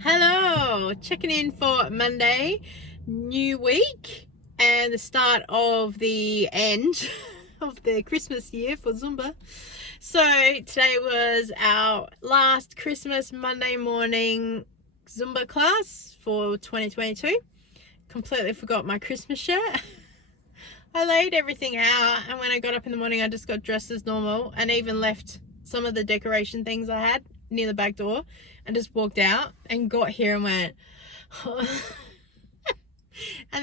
Hello, checking in for Monday, new week, and the start of the end of the Christmas year for Zumba. So today was our last Christmas Monday morning Zumba class for 2022. Completely forgot my Christmas shirt. I laid everything out, and when I got up in the morning, I just got dressed as normal and even left some of the decoration things I had near the back door and just walked out and got here and went and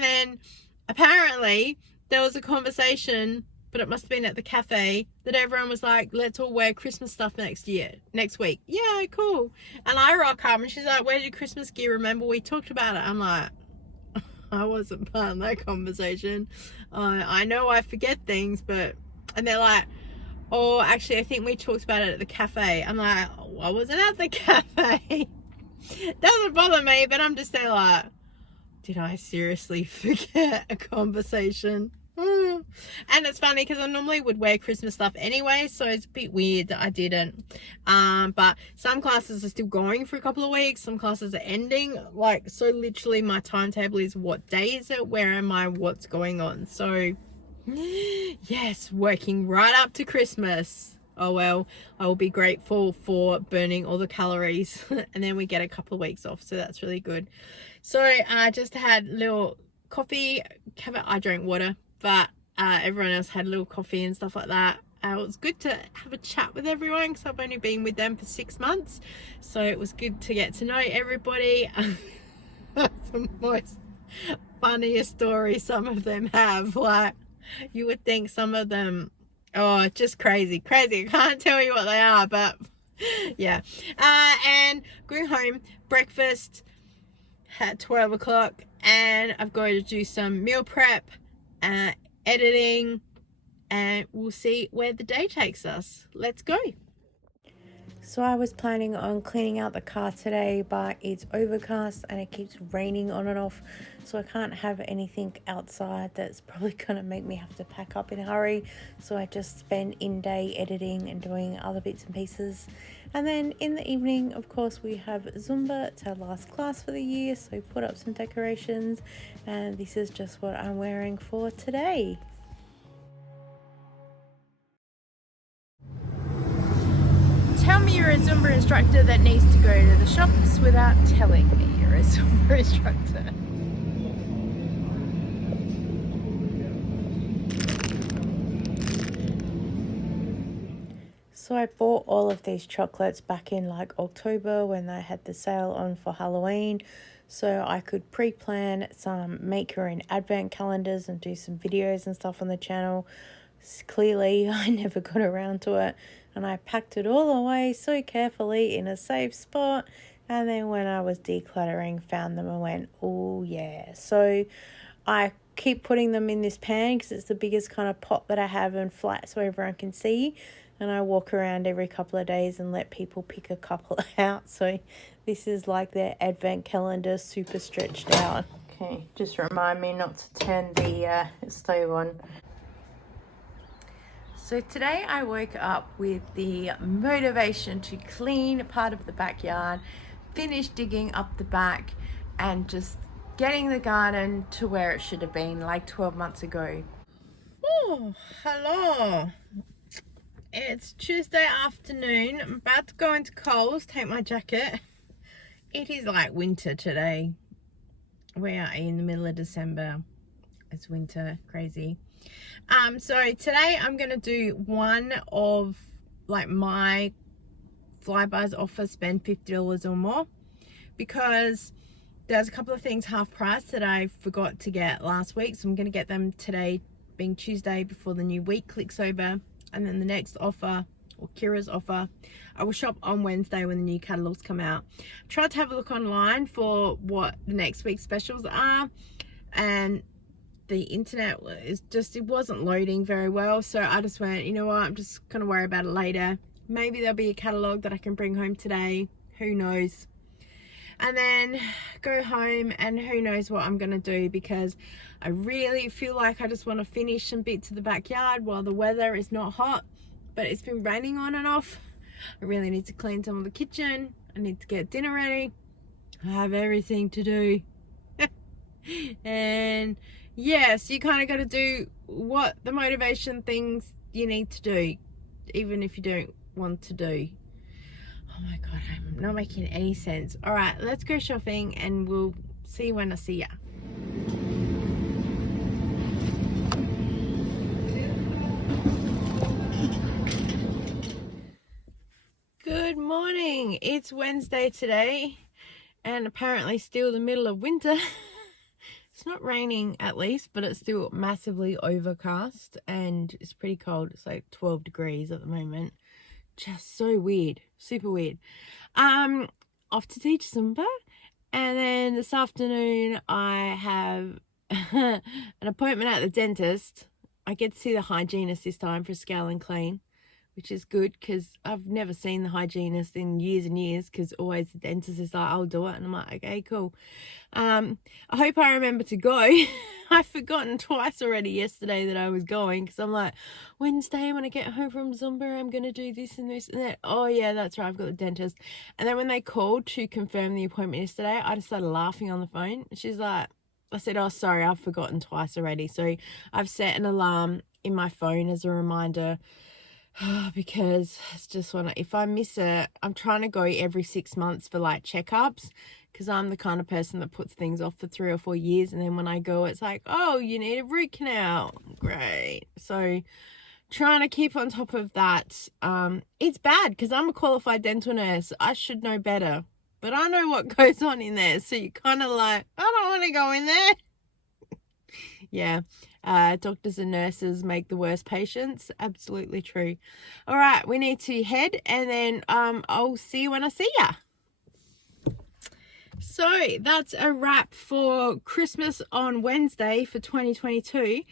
then apparently there was a conversation, but it must have been at the cafe, that everyone was like, let's all wear Christmas stuff next week. Yeah, cool. And I rock up and she's like, where's your Christmas gear? Remember we talked about it? I'm like, I wasn't part of that conversation. I know I forget things, but, and they're like, oh, actually, I think we talked about it at the cafe. I'm like, oh, I wasn't at the cafe. Doesn't bother me, but I'm just there like, did I seriously forget a conversation? And it's funny because I normally would wear Christmas stuff anyway, so it's a bit weird that I didn't. But some classes are still going for a couple of weeks. Some classes are ending. Like, so literally my timetable is what day is it? Where am I? What's going on? So yes, working right up to Christmas. Oh well, I will be grateful for burning all the calories and then we get a couple of weeks off, so that's really good. So I just had a little coffee. I drank water, but everyone else had a little coffee and stuff like that. It was good to have a chat with everyone because I've only been with them for 6 months, so it was good to get to know everybody. That's the most funniest story some of them have. Like, you would think some of them, oh, just crazy. I can't tell you what they are, but yeah. And going home, breakfast at 12 o'clock, and I've got to do some meal prep, editing, and we'll see where the day takes us. Let's go. So I was planning on cleaning out the car today, but it's overcast and it keeps raining on and off, so I can't have anything outside that's probably going to make me have to pack up in a hurry. So I just spend in-day editing and doing other bits and pieces. And then in the evening, of course, we have Zumba. It's our last class for the year, so put up some decorations, and this is just what I'm wearing for today. Tell me you're a Zumba instructor that needs to go to the shops without telling me you're a Zumba instructor. So I bought all of these chocolates back in like October when they had the sale on for Halloween, so I could pre-plan some make your own advent calendars and do some videos and stuff on the channel. Clearly I never got around to it, and I packed it all away so carefully in a safe spot, and then when I was decluttering found them and went, oh yeah. So I keep putting them in this pan because it's the biggest kind of pot that I have and flat so everyone can see, and I walk around every couple of days and let people pick a couple out. So this is like their advent calendar, super stretched out. Okay, just remind me not to turn the stove on. So today I woke up with the motivation to clean part of the backyard, finish digging up the back, and just getting the garden to where it should have been like 12 months ago. Oh, hello. It's Tuesday afternoon. I'm about to go into Coles, take my jacket. It is like winter today. We are in the middle of December. It's winter, crazy. So today I'm going to do one of like my Flybuys offer, spend $50 or more, because there's a couple of things half price that I forgot to get last week, so I'm going to get them today, being Tuesday, before the new week clicks over. And then the next offer, or Kira's offer, I will shop on Wednesday when the new catalogs come out. I tried to have a look online for what the next week's specials are, and the internet it wasn't loading very well, so I just went, you know what, I'm just gonna worry about it later. Maybe there'll be a catalogue that I can bring home today, who knows. And then go home and who knows what I'm gonna do, because I really feel like I just want to finish some bits of the backyard while the weather is not hot, but it's been raining on and off. I really need to clean some of the kitchen. I need to get dinner ready. I have everything to do. And yes, you kind of got to do what the motivation things you need to do, even if you don't want to do. Oh my god, I'm not making any sense. All right, let's go shopping and we'll see you when I see ya. Good morning. It's Wednesday today, and apparently still the middle of winter. It's not raining at least, but it's still massively overcast and it's pretty cold. It's like 12 degrees at the moment. Just so weird, super weird. Off to teach Zumba, and then this afternoon I have an appointment at the dentist. I get to see the hygienist this time for scale and clean, which is good because I've never seen the hygienist in years and years, because always the dentist is like, I'll do it, and I'm like, okay, cool. I hope I remember to go. I've forgotten twice already yesterday that I was going, because I'm like, Wednesday when I get home from Zumba I'm gonna do this and this and that. Oh yeah, that's right, I've got the dentist. And then when they called to confirm the appointment yesterday, I just started laughing on the phone. She's like, I said, oh sorry, I've forgotten twice already. So I've set an alarm in my phone as a reminder, because it's just one, if I miss it, I'm trying to go every 6 months for like checkups, because I'm the kind of person that puts things off for 3 or 4 years, and then when I go it's like, oh, you need a root canal. Great. So trying to keep on top of that. It's bad because I'm a qualified dental nurse. I should know better, but I know what goes on in there, so you kind of like, I don't want to go in there. Yeah. Doctors and nurses make the worst patients. Absolutely true. All right, we need to head, and then I'll see you when I see ya. So that's a wrap for Christmas on Wednesday for 2022.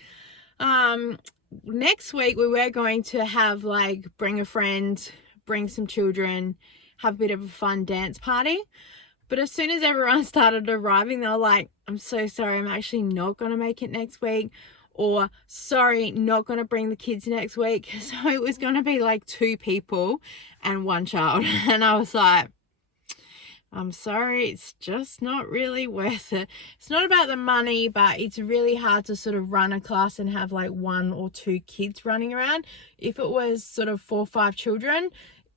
Next week we were going to have like bring a friend, bring some children, have a bit of a fun dance party. But as soon as everyone started arriving, they were like, I'm so sorry, I'm actually not going to make it next week. Or, sorry, not going to bring the kids next week. So it was going to be like 2 people and 1 child. And I was like, I'm sorry, it's just not really worth it. It's not about the money, but it's really hard to sort of run a class and have like 1 or 2 kids running around. If it was sort of 4 or 5 children,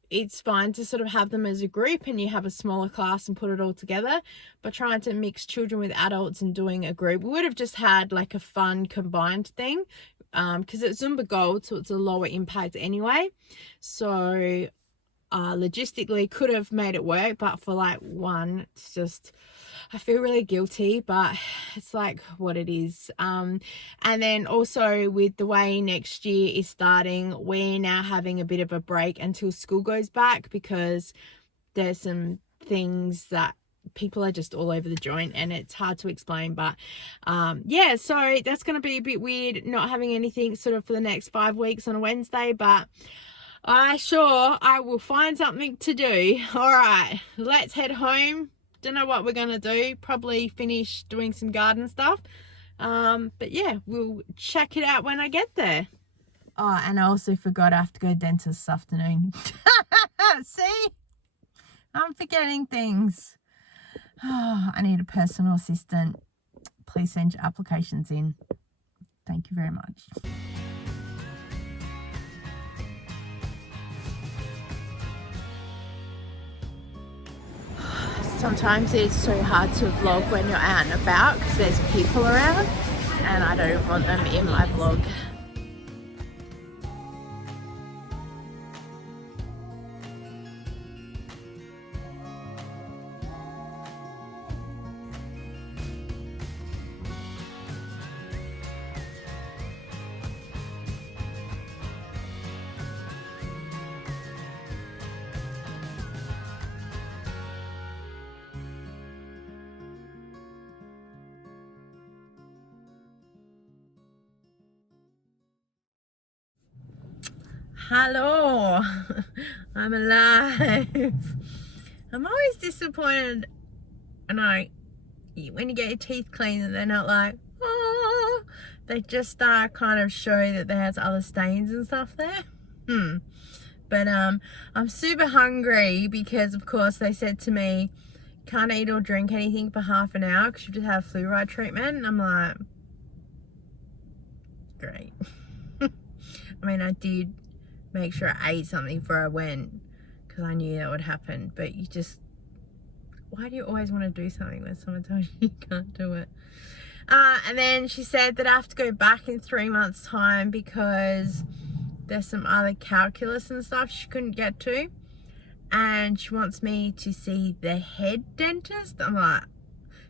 it's fine to sort of have them as a group and you have a smaller class and put it all together. But trying to mix children with adults and doing a group, we would have just had like a fun combined thing, because it's Zumba Gold, so it's a lower impact anyway. So logistically could have made it work, but for like 1, it's just, I feel really guilty, but it's like what it is. And then also with the way next year is starting, we're now having a bit of a break until school goes back, because there's some things that people are just all over the joint and it's hard to explain. But yeah, so that's going to be a bit weird not having anything sort of for the next 5 weeks on a Wednesday, but I will find something to do. All right, let's head home. Don't know what we're gonna do. Probably finish doing some garden stuff. But yeah, we'll check it out when I get there. Oh, and I also forgot I have to go to dentist this afternoon. See, I'm forgetting things. Oh, I need a personal assistant. Please send your applications in. Thank you very much. Sometimes it's so hard to vlog when you're out and about because there's people around and I don't want them in my vlog. Hello, I'm alive. I'm always disappointed when you get your teeth cleaned and they're not like, oh, they just kind of show that there's other stains and stuff there. But I'm super hungry because of course they said to me, can't eat or drink anything for half an hour because you just have fluoride treatment. And I'm like, great. I mean, I did make sure I ate something before I went because I knew that would happen. But you just, why do you always want to do something when someone tells you you can't do it? And then she said that I have to go back in 3 months' time because there's some other calculus and stuff she couldn't get to. And she wants me to see the head dentist. I'm like,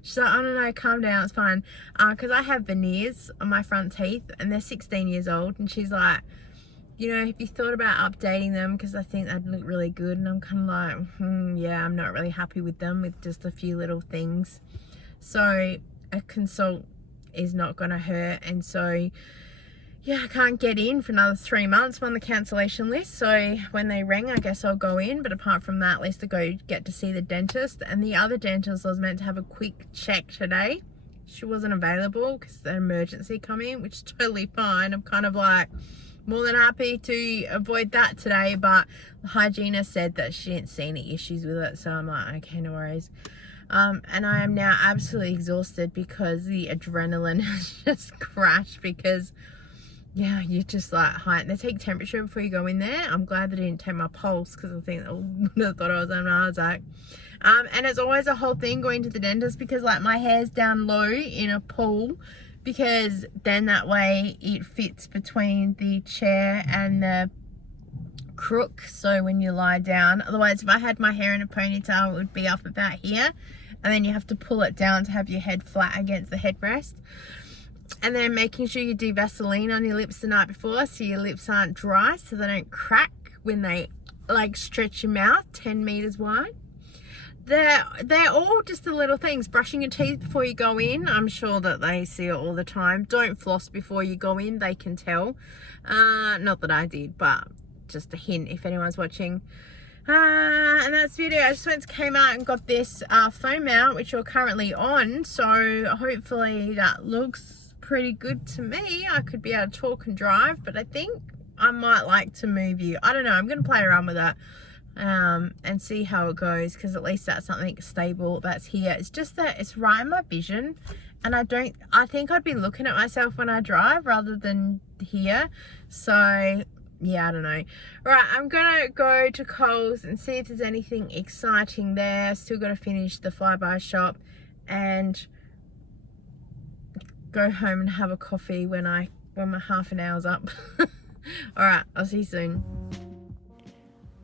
she's like, I don't know, calm down, it's fine. Because I have veneers on my front teeth and they're 16 years old. And she's like, you know, have you thought about updating them? Because I think they'd look really good. And I'm kind of like, yeah, I'm not really happy with them, with just a few little things. So a consult is not going to hurt. And so, yeah, I can't get in for another 3 months. I'm on the cancellation list. So when they ring, I guess I'll go in. But apart from that, at least I get to see the dentist. And the other dentist, I was meant to have a quick check today. She wasn't available because the emergency come in, which is totally fine. I'm kind of like more than happy to avoid that today. But the hygienist said that she didn't see any issues with it. So I'm like, okay, no worries. And I am now absolutely exhausted because the adrenaline has just crashed because, yeah, you're just like heightened. They take temperature before you go in there. I'm glad they didn't take my pulse because I think I thought I was having a heart attack. And it's always a whole thing going to the dentist because like my hair's down low in a pool because then that way it fits between the chair and the crook, so when you lie down. Otherwise, if I had my hair in a ponytail, it would be up about here, and then you have to pull it down to have your head flat against the headrest. And then making sure you do Vaseline on your lips the night before so your lips aren't dry, so they don't crack when they like stretch your mouth 10 meters wide. They're all just the little things. Brushing your teeth before you go in, I'm sure that they see it all the time. Don't floss before you go in, they can tell. Not that I did, but just a hint if anyone's watching. And that's the video. I just went to Kmart and got this foam mount, which you're currently on, so hopefully that looks pretty good to me. I could be able to talk and drive, but I think I might like to move you. I don't know, I'm gonna play around with that and see how it goes, because at least that's something stable that's here. It's just that it's right in my vision, and I think I'd be looking at myself when I drive rather than here. So yeah, I don't know. Right, I'm gonna go to Coles and see if there's anything exciting there. Still gotta finish the flyby shop and go home and have a coffee when my half an hour's up. Alright, I'll see you soon.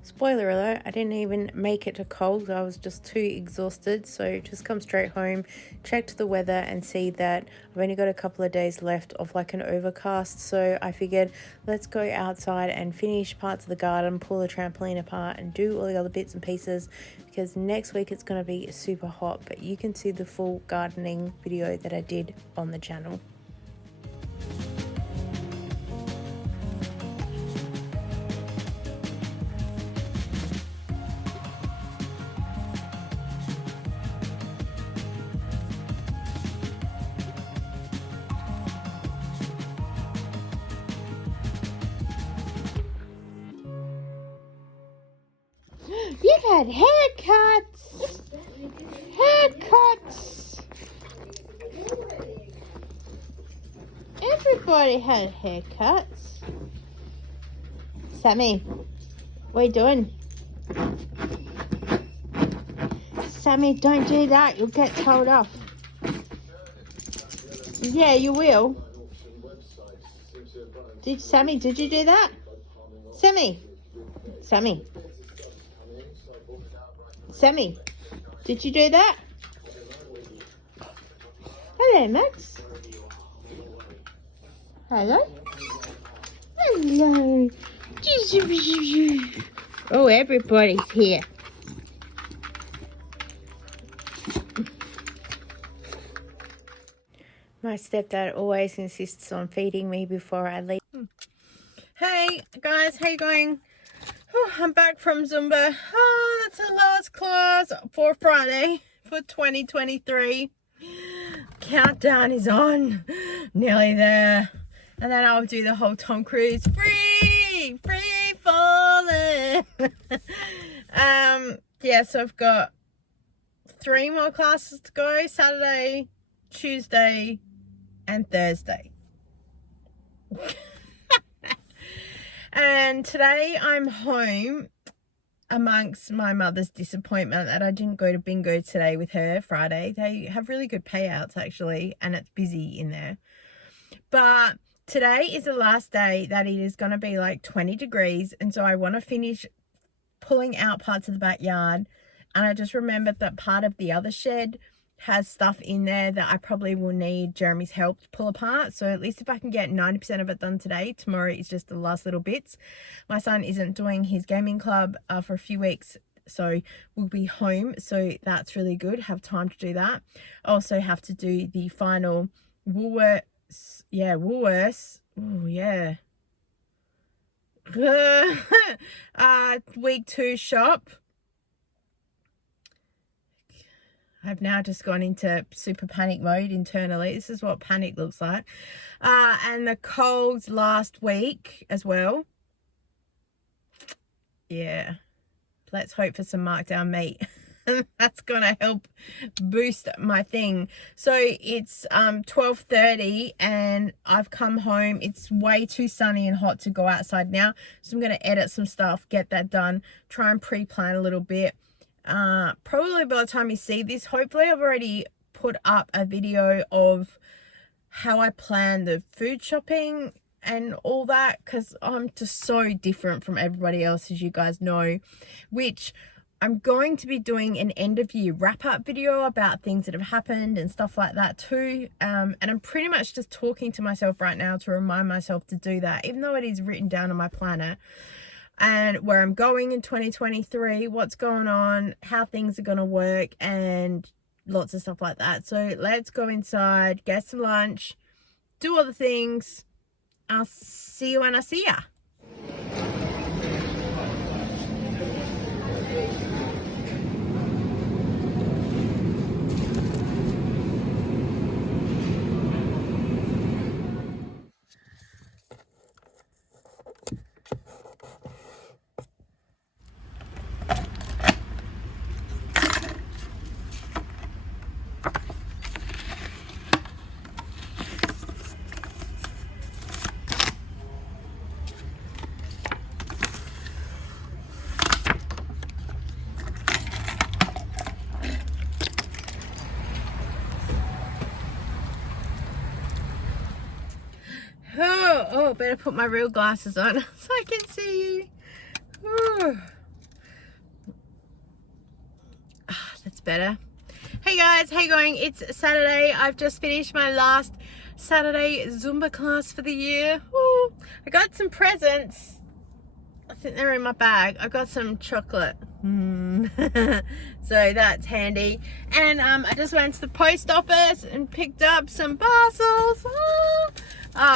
Spoiler alert, I didn't even make it to Coles. I was just too exhausted, so just come straight home, checked the weather and see that I've only got a couple of days left of like an overcast. So I figured let's go outside and finish parts of the garden, pull the trampoline apart and do all the other bits and pieces, because next week it's going to be super hot. But you can see the full gardening video that I did on the channel. You've had haircuts! Haircuts! Everybody had haircuts. Sammy, what are you doing? Sammy, don't do that. You'll get told off. Yeah, you will. Sammy, did you do that? Sammy, did you do that? Hello, Max. Hello. Hello. Oh, everybody's here. My stepdad always insists on feeding me before I leave. Hey guys, how you going? Oh, I'm back from Zumba. Oh, that's the last class for Friday for 2023. Countdown is on. Nearly there. And then I'll do the whole Tom Cruise free falling. Yeah, so I've got 3 more classes to go: Saturday, Tuesday, and Thursday. And today I'm home amongst my mother's disappointment that I didn't go to bingo today with her Friday. They have really good payouts actually, and it's busy in there. But today is the last day that it is going to be like 20 degrees, and so I want to finish pulling out parts of the backyard. And I just remembered that part of the other shed has stuff in there that I probably will need Jeremy's help to pull apart. So at least if I can get 90% of it done today, tomorrow is just the last little bits. My son isn't doing his gaming club for a few weeks, so we'll be home, so that's really good. Have time to do that. I also have to do the final Woolworths. Oh yeah. Week 2 shop. I've now just gone into super panic mode internally. This is what panic looks like. And the Coles last week as well. Yeah. Let's hope for some markdown meat. That's going to help boost my thing. So it's 12:30 and I've come home. It's way too sunny and hot to go outside now. So I'm going to edit some stuff, get that done, try and pre-plan a little bit. Probably by the time you see this, hopefully I've already put up a video of how I plan the food shopping and all that, because I'm just so different from everybody else, as you guys know, which I'm going to be doing an end of year wrap up video about things that have happened and stuff like that too. And I'm pretty much just talking to myself right now to remind myself to do that, even though it is written down on my planner. And where I'm going in 2023, what's going on, how things are going to work, and lots of stuff like that. So let's go inside, get some lunch, do all the things. I'll see you when I see ya. Oh, better put my real glasses on so I can see you. That's better. Hey guys, how you going? It's Saturday. I've just finished my last Saturday Zumba class for the year. Ooh, I got some presents. I think they're in my bag. I got some chocolate. So that's handy. And I just went to the post office and picked up some parcels.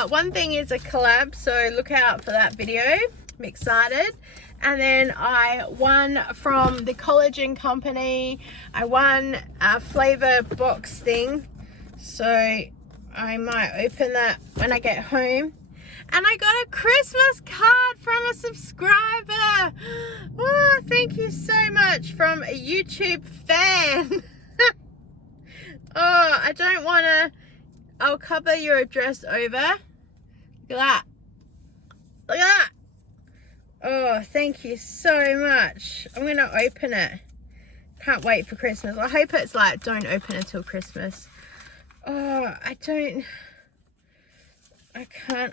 One thing is a collab, so look out for that video. I'm excited. And then I won from the Collagen Company. I won a flavor box thing, so I might open that when I get home. And I got a Christmas card from a subscriber. Oh, thank you so much, from a YouTube fan. Oh, I don't want to. I'll cover your address over. Look at that. Look at that. Oh, thank you so much. I'm going to open it. Can't wait for Christmas. I hope it's like, don't open until Christmas. Oh, I can't.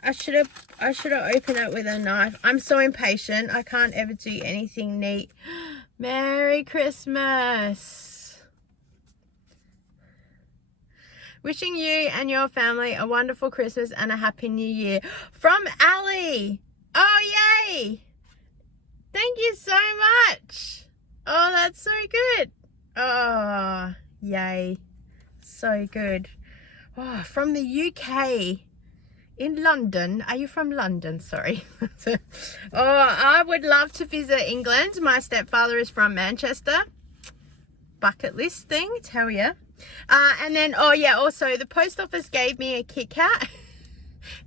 I should have opened it with a knife. I'm so impatient. I can't ever do anything neat. Merry Christmas. Wishing you and your family a wonderful Christmas and a happy new year. From Ali. Oh, yay. Thank you so much. Oh, that's so good. Oh, yay. So good. Oh, from the UK. In London. Are you from London? Sorry. Oh, I would love to visit England. My stepfather is from Manchester. Bucket list thing, tell ya. And then, oh yeah, also the post office gave me a Kit Kat.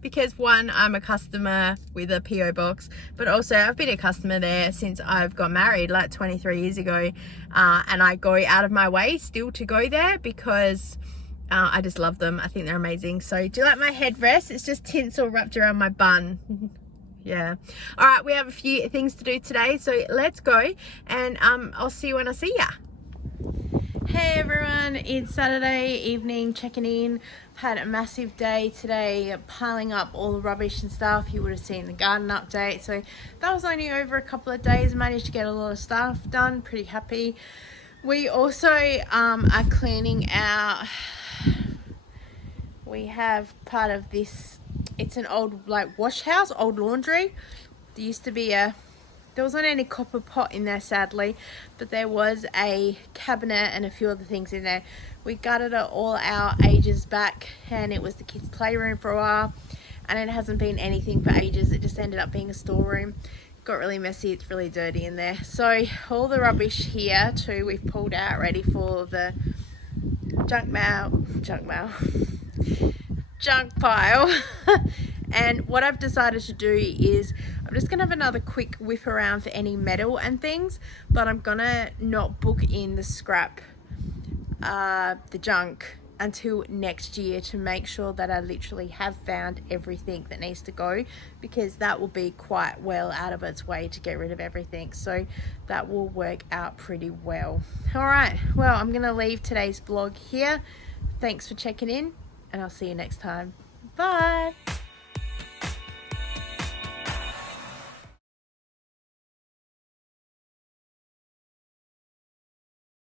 because one, I'm a customer with a PO box, but also I've been a customer there since I've got married like 23 years ago, and I go out of my way still to go there because I just love them. I think they're amazing. So do you like my headrest? It's just tinsel wrapped around my bun. Yeah. All right, we have a few things to do today, so let's go, and I'll see you when I see ya. Hey everyone, it's Saturday evening, checking in. I've had a massive day today, piling up all the rubbish and stuff. You would have seen the garden update, so that was only over a couple of days. Managed to get a lot of stuff done, pretty happy. We also are cleaning out, we have part of this, it's an old like wash house, old laundry. There used to be there wasn't any copper pot in there sadly, but there was a cabinet and a few other things in there. We gutted it all out ages back, and it was the kids' playroom for a while, and it hasn't been anything for ages. It just ended up being a storeroom. Got really messy, it's really dirty in there. So all the rubbish here too we've pulled out, ready for the junk pile. And what I've decided to do is I'm just gonna have another quick whip around for any metal and things, but I'm gonna not book in the scrap, the junk, until next year to make sure that I literally have found everything that needs to go, because that will be quite well out of its way to get rid of everything. So that will work out pretty well. All right, well, I'm gonna leave today's vlog here. Thanks for checking in, and I'll see you next time. Bye.